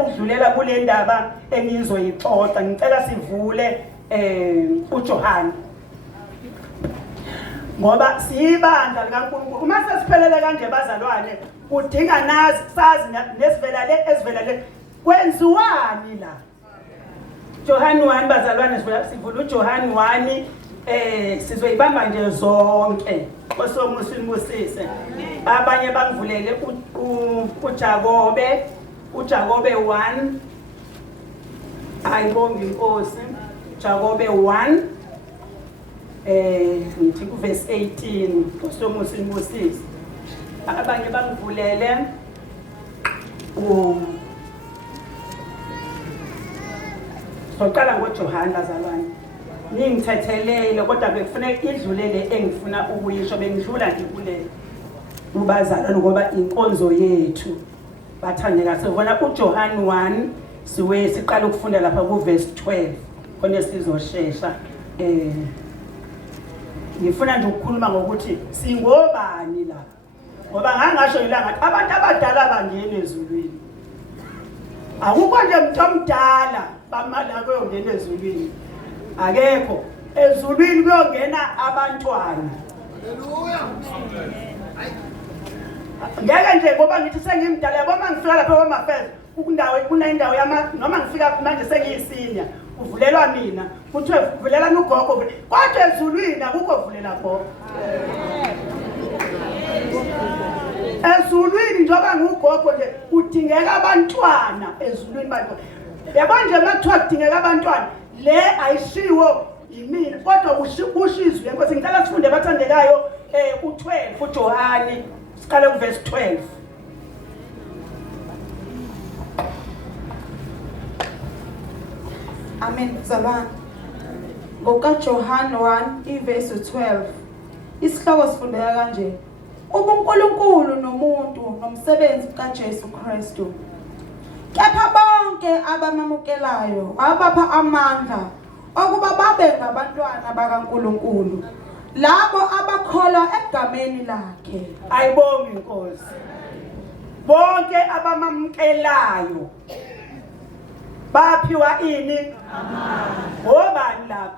ukudlulela kule ndaba engizoyixoxa ngicela sivule uJohane ngoba siyibandla likaNkulunkulu. Uma sesiphelele kanje bazalwane kudinga nazi sazi nesivela le kwenziwani la. Johane 1 bazalwane sivula uJohane 1 sizoyibamba nje zonke osomusa imbusise. Abanye bangivulele uJakobe 1 ayibonga inkosi. Jakobe 1 ngithi ku verse 18 osomusa imbusise. Abanye bangivulele soqala ngoJohane bazalwane. Ngingithethelele kodwa bekufanele idlulele engifuna ukuyisho bengidlula ngikule ubazalwane ngoba inkonzo yethu bathandeka. Sivona uJohane 1 siqala ukufunda lapha ku verse 12 khona sizoshesha. Ngifuna nje ukukhuluma ngokuthi singobani la ngoba ngangasho ilanga abantu abadala bangena ezulwini. Akukho nje umuntu omdala bamala kuyongena ezulwini. Akekho ezulwini kuyongena abantwana. Haleluya. Ngeke nje ngoba ngithi sengimdala yabo mangifika lapha kwamafeza kunendawo noma ngifika manje sengiyisinya uvulelwa mina kuthiwe vulela ugogo kodwa ezulwini akukho vulela gogo. Ezulwini njengoba ngugogo nje kudingeka abantwana ezulwini bantu. Yabo nje makuthiwa kudingeka abantwana le ayishiwo yimina kodwa kushizwe yenkosi. Ngicela sifunde bathandekayo u12 uJohane siqale ku verse 12. Amen bazalwane. NgokaJohane 1 iverse 12 isihloko sifundeka kanje: ubuNkulunkulu nomuntu nomsebenzi kaJesu Kristu. Kepha bonke abamamukelayo wabapha amandla okuba babe ngabantwana bakaNkulunkulu, labo abakholwa egameni lakhe. Ayibonge inkosi. Bonke abamamukelayo baphiwa ini? Amandla. Obani lapho?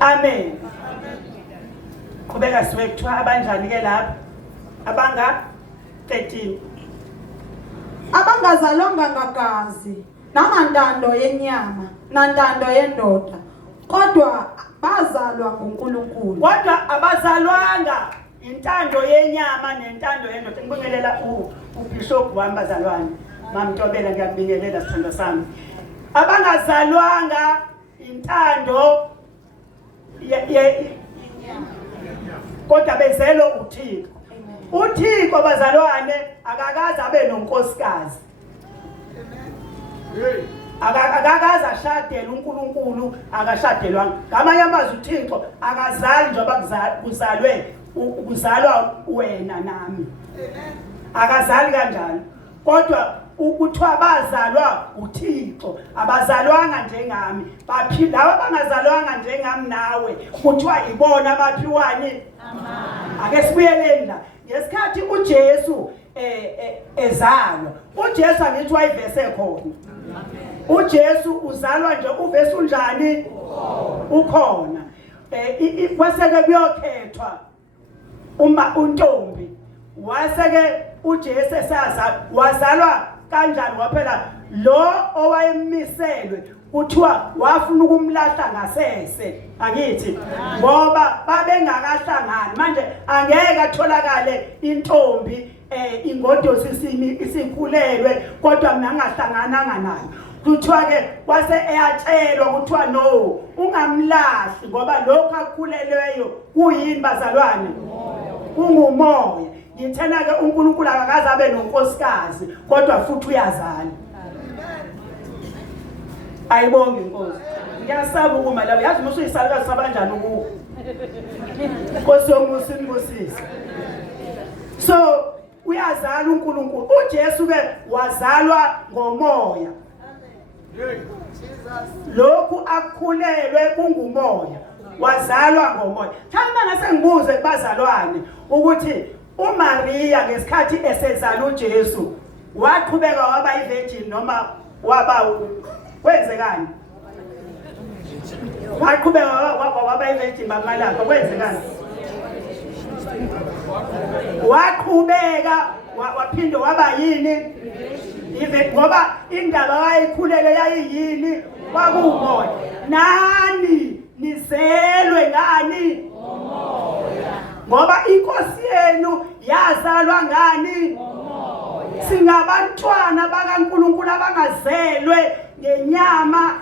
Amen. Qhubeka siwe kuthiwa abanjani ke lapha? Abanga 13. Abangazalwanga ngagazi namantando yenyama nantando yendoda, kodwa bazalwa nguNkulunkulu. Kodwa abazalwanga intando yenyama nentando yendoda. Ngibingelela uBishop wami bazalwane. Mamntobela ngiyakubingelela sithando sami. Abangazalwanga intando kodwa bezelwe uThixo. uThixo bazalwane akakazi abe nonkosikazi. Akakazi ashadele uNkulunkulu akashadelwanga. Ngamanye amazwi uThixo akazali njengoba kuzalwa wena nami. Akazali kanjalo. Kodwa ukuthiwa bazalwa uThixo abazalwanga njengami. Baphila labo bangazalwanga njengami nawe kuthiwa ibona abaphiwani amandla. Ake sibuyeleni la. Ngesikhathi uJesu ezalwa, uJesu angithi wayivese khona. uJesu uzalwa nje uvese unjani? Ukhona. Kwaseke kuyokhethwa untombi. Waseke uJesu wazalwa kanjani waphela lo owayemiselwe kuthiwa wafuna ukumlahla ngasese. Angithi ngoba babengakahlangani manje angeke atholakale intombi ingodosi isikhulelwe kodwa mina ngahlangananga nayo. Kuthiwa ke kwase eyatshelwa kuthiwa no ungamlahli ngoba lokho akhulelweyo kuyini bazalwane? Kungumoya. Ngithena ke uNkulunkulu akakaze abe nonkosikazi kodwa futhi uyazala. Ayibonge inkosi. Ngiyasaba ukuma la. Yazi musu isalika sabanjani ukuwo. Nkosi yomusa imbusisi. So uyazala uNkulunkulu. uJesu ke wazalwa ngomoya. Lokhu akukhulelwe kungumoya. Wazalwa ngomoya. Thanda ngase ngibuze kubazalwane ukuthi uMaria ngesikhathi esezala uJesu waqhubeka waba i-virgin noma waba kwenzekani? Waqhubeka waba i-virgin bamalapha kwenzekani? Waqhubeka waphinde waba yini? Ngoba indaba wayekhulele yayiyini? Kwakumoya. Nani nizelwe ngani? Ngomoya. Ngoba inkosi yenu yazalwa ngani? Ngomoya. Singabantwana bakaNkulunkulu abangazelwe ngenyama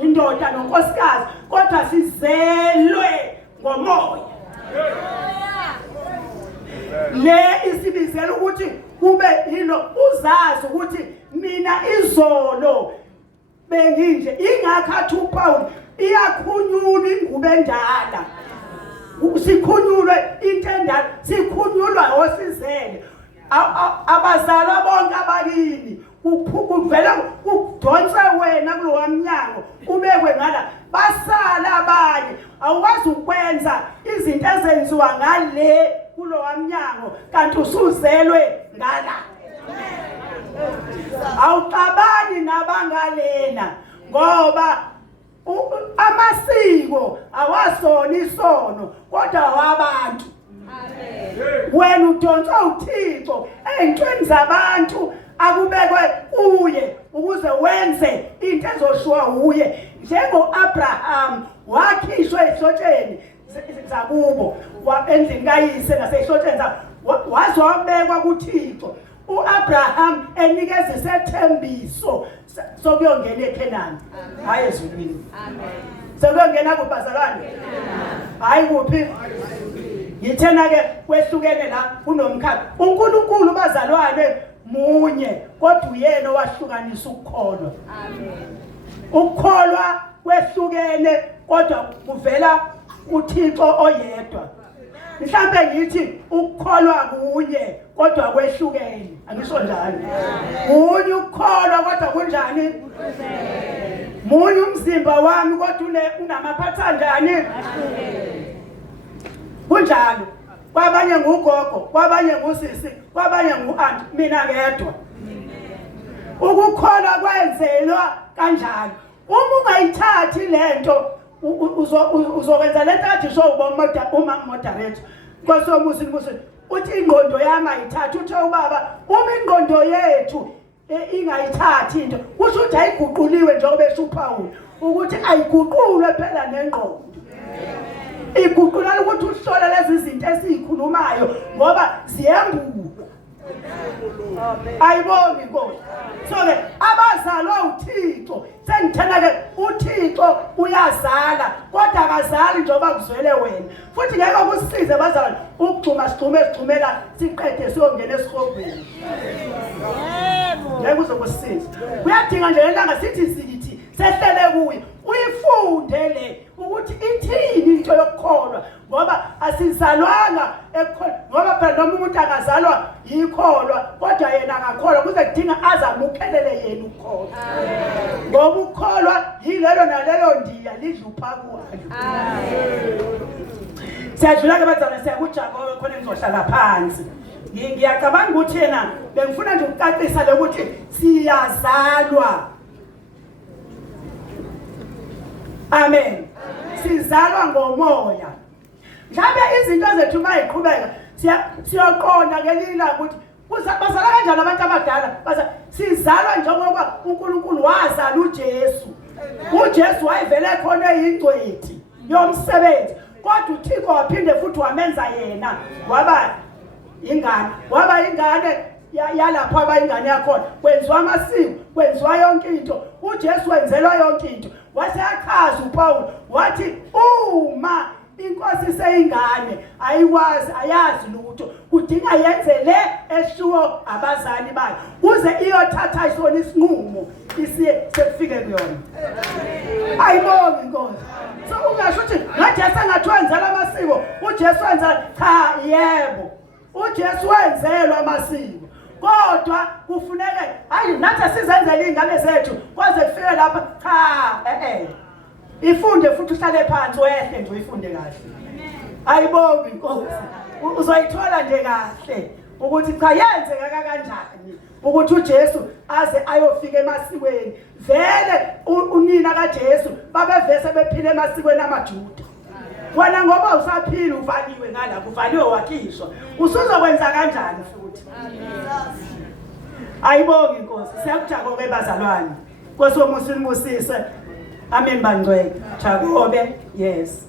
indoda nonkosikazi, kodwa sizelwe ngomoya. Le isibizela ukuthi kube yilo uzazi ukuthi mina izolo benginje, ingakhathi uPaul iyakhunyulwa ingube endala, sikhunyulwe into endala, sikhunyulwa osizele abazalwa bonke abakini, kuvela kudonse wena kulowa mnyango ubekwe ngala, basala abanye awukwazi ukwenza izinto ezenziwa ngale kulowa mnyango kanti usuzelwe ngala. Awuxabani nabangalena ngoba amasiko awasona isono kodwa wabantu. Wena udonsa uThixo ey'ntweni zabantu akubekwe kuye ukuze wenze into ezoshiwa uye. Njengo-Abraham wakhishwa ehlotsheni zakubo endlini kayise nasehlotsheni zabo, waze wabekwa kuThixo. U-Abraham enikeza isethembiso sokuyongena eKhenani, hayi ezulwini. Sokuyongena kubazalwane, hayi kuphi. Yithena-ke kwehlukene la kunomkhakha. uNkulunkulu bazalwane munye, kodwa uyena owahlukanisa ukukholwa. Ukukholwa kwehlukene kodwa kuvela kuThixo oyedwa. Mhlambe ngithi ukukholwa kunye kodwa kwehlukene, angisho njalo. Munye ukukholwa kodwa kunjani? Munye umzimba wami kodwa unamaphatha kanjani? Kunjalo. Kwabanye ngugogo, kwabanye ngusisi, kwabanye ngu-aunt, mina ngedwa. Ukukholwa kwenzelwa kanjalo. Uma ungayithathi lento uzokwenza lento athi show uma moderate kwasomusi uthi ingqondo yami ayithathi, uthe ubaba uma ingqondo yethu ingayithathi into kusho ukuthi ayiguquliwe njengoba esho uPaul ukuthi ayiguqulwe phela nengqondo. Iguqula ukuthi uhlole lezi zinto esizikhulumayo ngoba ziyembuka. Ayibongi Nkosi. So-ke abazalwa uThixo, sengithena-ke uThixo uyazala kodwa akazali njengoba kuzwele wena. Futhi ngeke kusisize bazalwane ukugxuma sigxumela siqede siyongena esihogweni. Ngeke uzokusisiza. Kuyadinga nje elanga sithi sehlele kuye uyifunde le ukuthi ithini into yokukholwa, ngoba asizalwanga ekukholwa, ngoba phela noma umuntu akazalwa yikholwa kodwa yena akakholwa kuze kudinga azamukhelele yena ukukholwa. Ngoba ukukholwa yilelo nalelo ndiya lidlupha kwayo. Siyadlula-ke bazalwane, siyakuJakobe khona engizohlala phansi. Ngiyacabanga ukuthi yena bengifuna nje ukucacisa lokuthi siyazalwa. Amen. Sizalwa ngomoya. Mhlawumbe izinto zethu mayiqhubeka siyoqonda ngelila ukuthi bazalwa kanjani abantu abadala. Sizalwa njengoba uNkulunkulu wazala uJesu. uJesu wayevele khona eyingcwethi yomsebenzi, kodwa uThixo waphinde futhi wamenza yena waba ingane yalapho abayingane yakhona. Kwenziwa amasiko, kwenziwa yonke into. uJesu wenzelwa yonke into. Waseyachaza uPaul wathi uma inkosi seyingane ayazi lutho, kudinga yenze le eshiwo abazali bayo kuze iyothatha isona isinqumo sekufike kuyona. Ayibongi Nkosi. So ungasho ukuthi ngaJesu angathi wenzela amasiko, uJesu wenza cha, yebo uJesu wenzelwa amasiko, kodwa kufuneka hayi nathi sizenzele ingane zethu kwaze kufike lapha cha ifunde futhi uhlale phansi wehle nje uyifunde kahle. Ayibongi Nkosi. Uzoyithola nje kahle ukuthi cha yenzeka kanjani ukuthi uJesu aze ayofika emasikweni. Vele unina kaJesu babevese bephila emasikweni amaJuda. Wena ngoba usaphila uvaliwe ngalapho, uvaliwe wakhishwa, usuzokwenza kanjani futhi? Ayibonge Inkosi, siyakujabulela bazalwane. Nkosi womusimusise. Amen bangcwele. Jakobe, yes.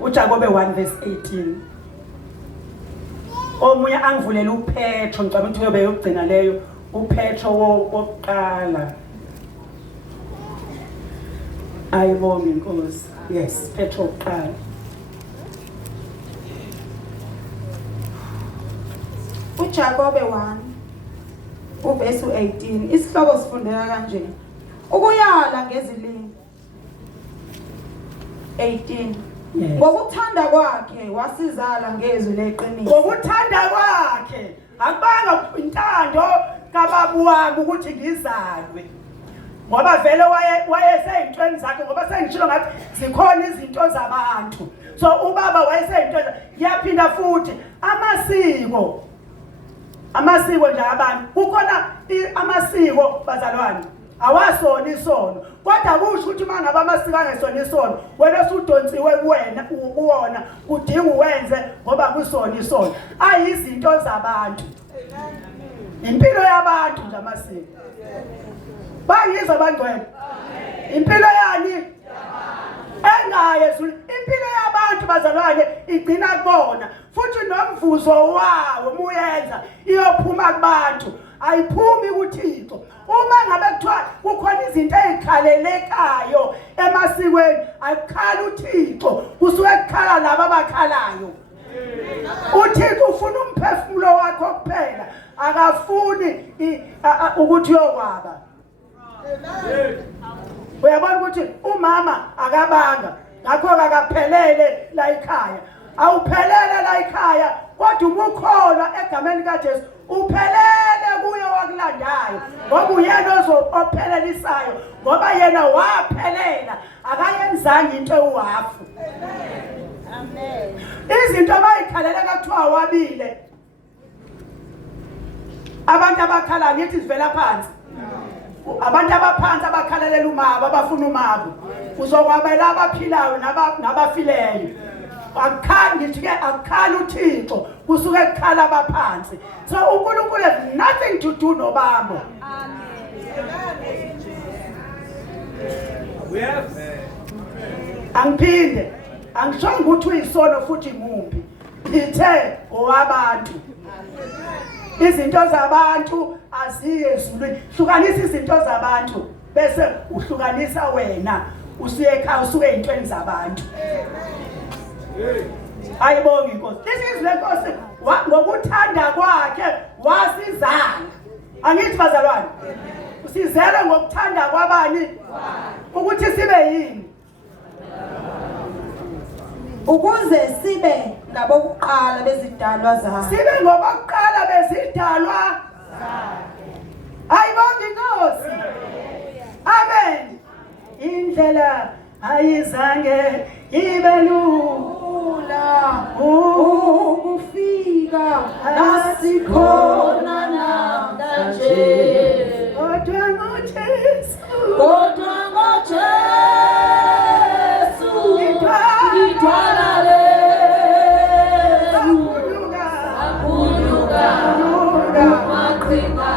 uJakobe 1:18. Omunye angivulela uPetro, ngicabanga ukuthi uyobe yokugcina leyo, uPetro wokuqala. Ayibonge Inkosi. Yes, Petro wokuqala. uJakobe 1 uvesi 18. Isihloko sifundeka kanje: ukuyala ngezilimi. 18. Ngokuthanda kwakhe wasizala ngezwi leqiniso. Ngokuthanda kwakhe akubanga intando kaBaba wami ukuthi ngizalwe, ngoba vele wayeseyintweni zakhe, ngoba sengishilo ngathi zikhona izinto zabantu. So ubaba wayeseyintweni, yaphinda futhi amasiko nje abantu, kukhona amasiko bazalwane awasona isono, kodwa kusho ukuthi mangaba amasiko angesona isono, wena usudonsiwe kuwona udinga uwenze ngoba kusona isono. Ayizinto zabantu, impilo yabantu nje amasiko. Bangizwa bangcwele, impilo yani engayezulu, impilo yabantu bazalwane igcina kubona, futhi nomvuzo wawo muyenza iyophuma kubantu, ayiphumi kuThixo. Uma ngabe kuthiwa kukhona izinto ezikhalelekayo emasikweni, akukhala uThixo, kusuke kukhala laba abakhalayo. uThixo ufuna umphefumulo wakho kuphela, akafuni ukuthi uyokwaba. Uyabona ukuthi umama akabanga, ngakho akaphelele la ekhaya. Awuphelele la ekhaya, kodwa umukhona egameni kaJesu uphelele kuye wakulandayo, ngoba uyena ophelelisayo, ngoba yena waphelela, akayenzanga into ewafu. Amen. Izinto abayikhalela kathiwa wabile, abantu abakhala ngithi sivela phansi. Abantu abaphansi abakhalalela umaba, abafuna umaba, uzokwabela abaphilayo nabafileyo. Akukhali ngithi-ke akukhali uThixo, kusuke kukhala abaphansi. So uNkulunkulu has nothing to do nobabo. Angiphinde angishongo ukuthi uyisono futhi ngumbi, ngithe owabantu. Izinto zabantu aziye ezulwini. Hlukanisa izinto zabantu bese uhlukanisa wena, usuye ekhaya usuke ezintweni zabantu. Ayibonge Inkosi. Isizwe lenkosi ngokuthanda kwakhe wasizala. Angithi bazalwane, usizele ngokuthanda kwabani? Ukuthi sibe yini? Ukuze sibe ngabokuqala bezidalwa zakhe. Sibe ngobokuqala bezidalwa zakhe. Ayibonge Inkosi. Amen. Indlela ayizange ibe lula ukufika lasikhona namhlanje, kodwa ngoJesu, ithwala maqhinga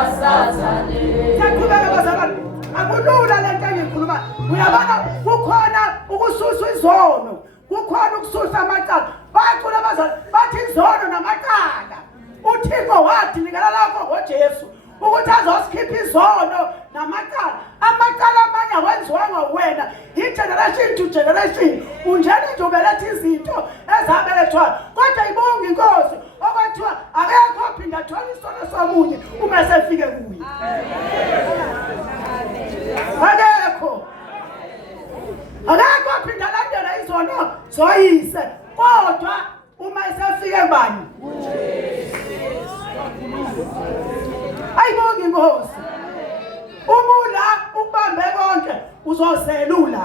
asathane. Siyaqhubeka bazalwane, akulula lento engikhuluma. Uyabona kukhona ukususa izono, kukhona ukususa amacala. Bacula abazalwane bathi izono namacala uThixo wathi nikela lakho ngoJesu ukuthi azosikhipha izono namacala. Amacala amanye awenziwanga wena, i-generation to generation unjena nje ubeletha izinto ezabelethwayo, kodwa ibonge Inkosi okwathiwa akekho ophinda athola isono somunye uma esefike kuye. Akekho ophinda alandela izono zoyise, kodwa uma esefike kubani? Ayibonge Inkosi. Umula ukubambe konke uzozelula.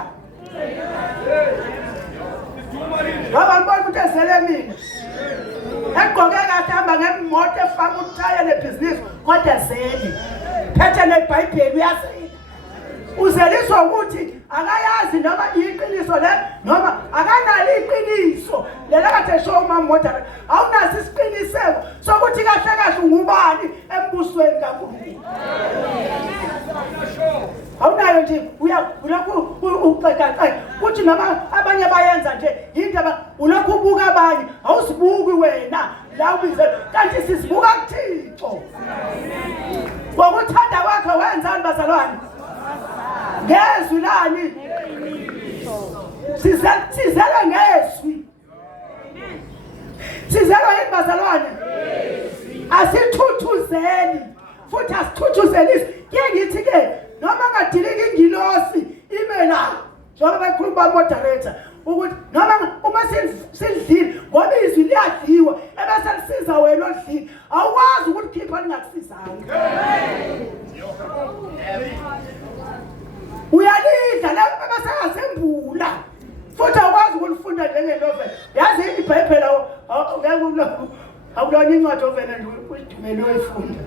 Ngaba ngibona ukuthi ezele mina. egqoke kahle hamba ngemoto efaka uthaya nebhizinisi kodwa zeli phethe neBhayibheli uyasika uzeliswa ukuthi akayazi noma iqiniso le noma akanalo iqiniso lela kade esho umama modala awunaso isiqiniseko sokuthi kahle kahle ungubani embusweni kaNkulunkulu awunayo nje ulokhu uqeqaqe kuthi noma abanye bayenza nje indaba ulokhu ubuka abanye awusibuki wena la ubize kanti sisibuka kuThixo ngokuthanda kwakhe wenzani bazalwane ngezwi lani sizela ngezwi sizela yini bazalwane asithuthuzeli futhi asithuthuzelisi ke ngithi ke noma ngadilika ingilosi ime la njengoba bekhuluma moderator ukuthi noma uma silidlile ngoba izwi liyadliwa ebese lisiza wena odlile awukwazi ukulikhipha lingakusizanga uyalidla la bese ngasembula futhi awukwazi ukulifunda njengenovel yazi iBhayibheli awulona incwadi ovela nje uyidumele uyifunda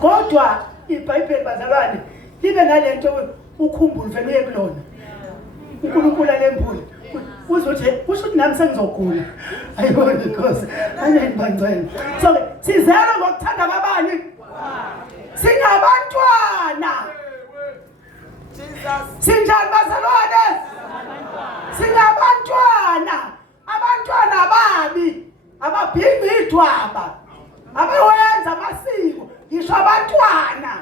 kodwa iBhayibheli bazalwane libe nalento ukhumbule vele uye kulona uNkulunkulu alembule uzothi kusho ukuthi nami sengizogula ayibona inkosi anengibangcene so sizela ngokuthanda kwabani singabantwana sinjani bazalwane singabantwana abantwana ababi ababhinqa idwaba abawenza amasiko ngisho abantwana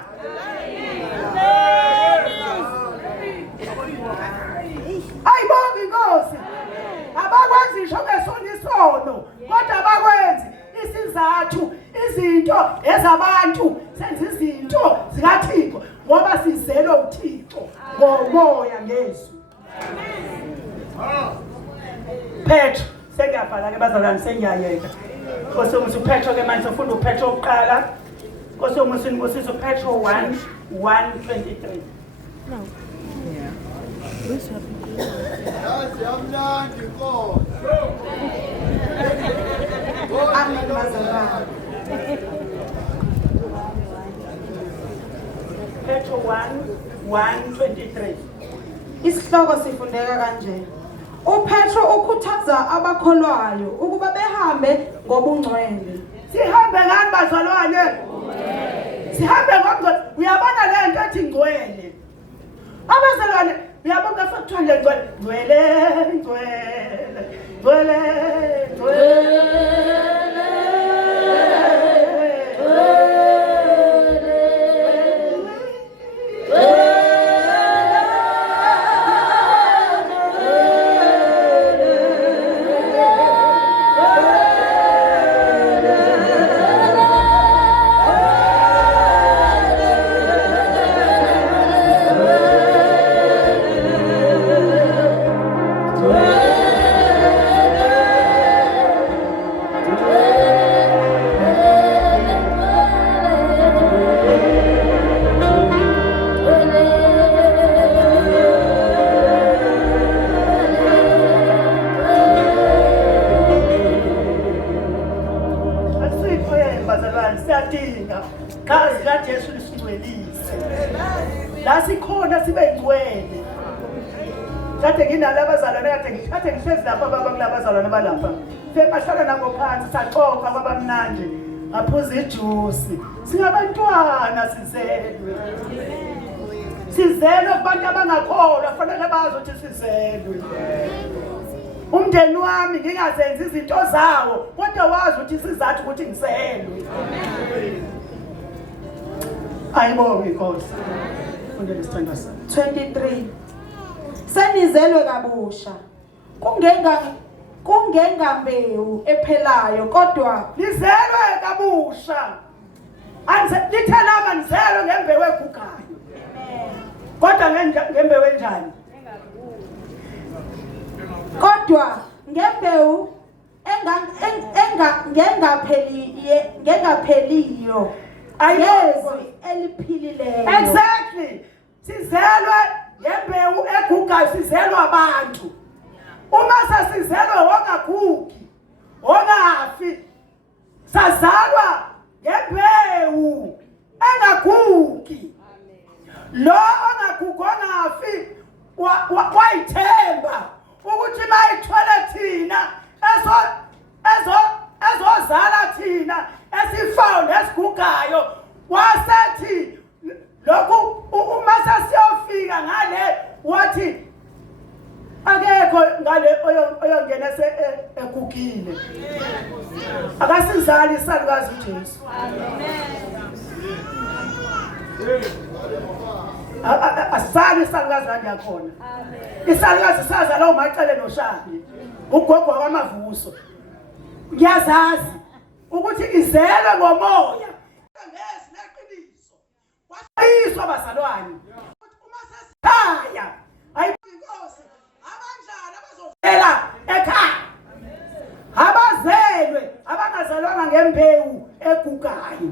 ayibonga inkosi abakwenzi ngisho ngesonisono kodwa abakwenzi isizathu izinto ezabantu senza izinto zikaThixo ngoba sizelwe uThixo ngomoya ngezwi Petro sengiyabhala ke bazalwane sengiyayeka Nkosi umusi uPetro ke manje ufunda uPetro oqala Nkosi umusi ngosizo Petro 1:1-23 No. Yeah. Yazi amnandi inkosi. Amen bazalwane. Petro 1:1-23 Isihloko sifundeka kanje. uPetro ukhuthaza abakholwayo ukuba behambe ngobungcwele. Sihambe ngani bazalwane? Sihambe ngobungcwele. Uyabona le nto ethi ngcwele. Abazalwane uyabona futhi nje ngcwele, ngcwele, ngcwele. Lasikhona sibe ngcwele. Kade nginala abazalwane kade ngihlezi lapha baba kulabazalwane balapha. Bahlala nabo phansi saxoxa kwabamnandi. Ngaphuza ijuice. Singabantwana sizelwe. Sizelwe kubantu abangakholwa kufanele bazi ukuthi sizelwe. Umndeni wami ngingazenza izinto zawo kodwa wazi ukuthi sizathu ukuthi ngiselwe. Ayibonge inkosi. 23 Senizelwe kabusha kungengambewu ephelayo kodwa lizelwe kabusha lithelama nizelwe ngembewu egugayo kodwa ngembewu enjani kodwa ngembewu engapheliyo ayezwi eliphilileyo. Exactly. Sizelwe ngembewu egugayo sizelwe abantu. Uma sasizelwe wongagugi ongafi sazalwa ngembewu engagugi lo ongagugi ongafi wayithemba ukuthi mayithwele thina ezozala thina esifayo nesigugayo wasethi lokhu uma sesiyofika ngale wathi akekho ngale oyongena egugile akasizali isalukazi uJesu asali isalukazi la yakhona isalukazi sazala umacele noshani ugogo wamavuso ngiyazazi ukuthi izelwe ngomoya ngezi neqiniso wasizwa abazalwane uma sesikhaya ayinkosi abanjani abazovela ekhaya abazelwe abangazalwanga ngembewu egugayo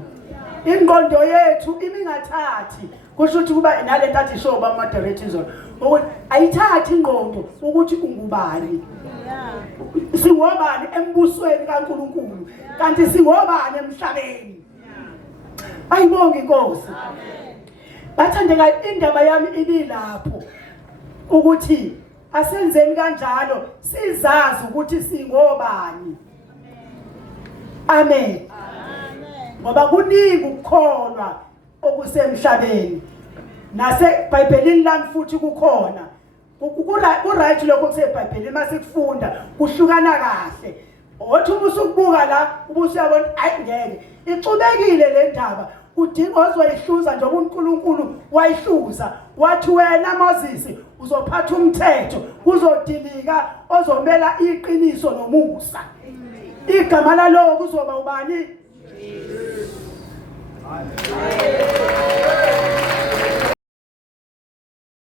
ingqondo yethu imingathathi kusho ukuthi kuba nalento athi show ba moderators ukuthi ayithathi ingqondo ukuthi ungubani singobani embusweni kaNkulunkulu kanti singobani emhlabeni ayibonge inkosi bathandeka indaba yami ibilapho ukuthi asenzeni kanjalo sizazi ukuthi singobani amen ngoba kuningi ukukholwa okusemhlabeni nase iBhayibhelini lami futhi kukhona ku-right lokho kuseBhayibhelini masikufunda kuhlukana kahle othi ubusukubuka la ubusuyabona ayi ngeke icubekile le ndaba udinga ozwayihluza njengoba uNkulunkulu wayihluza wathi wena Moses uzophatha umthetho kuzodilika ozomela iqiniso nomusa igama lalowo kuzoba ubani